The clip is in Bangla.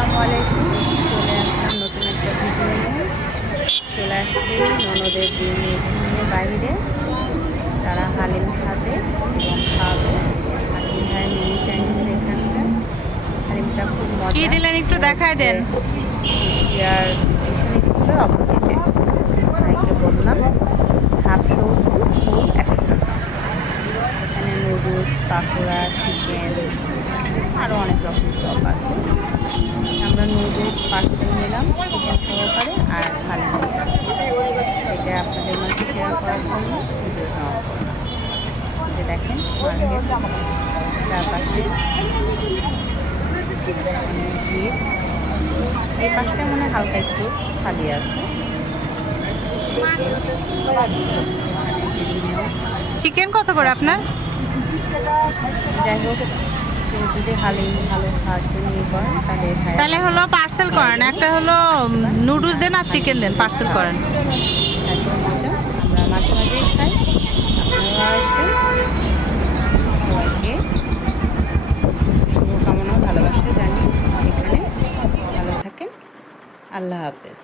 আসসালামু আলাইকুম। চলে আসলাম নতুন একটা ভিডিও নিয়ে। চলে আসছি ননদের দিয়ে নিয়ে বাইরে। তারা হালিম খাবে এবং খাবে। হালিম ভাইয়ের মেনু চাইনিজের এখানকার। হালিমটা খুব মজা। কি দিলেন একটু দেখায় দেন। কুষ্টিয়ার মিশন স্কুলের অপোজিটে ভাইকে বললাম হাফ সত্তর ফুল একশো টাকা এখানে নুডলস পাকোড়া চিকেন আরও অনেক রকম চপ আছে আমরা নুডলস পার্সেল নিলাম চিকেন সহকারে আর হালিম এটা আপনাদের মাঝে শেয়ার করার জন্য। নেওয়া যে দেখেন মার্কেট চারপাশে এই পাশটা মনে হয় হালকা একটু খালি আছে। চিকেন কত করে আপনার? যাই হোক যদি ভালো খাওয়ার জন্য করেন তাহলে তাহলে হলো পার্সেল করেন। একটা হলো নুডলস দেন আর চিকেন দেন পার্সেল করেন। আমরা মাঝে মাঝেই খাই। আপনারা আসবেন। সবাইকে শুভকামনা ভালোবাসা জানি এখানে ভালো থাকেন। আল্লাহ হাফেজ।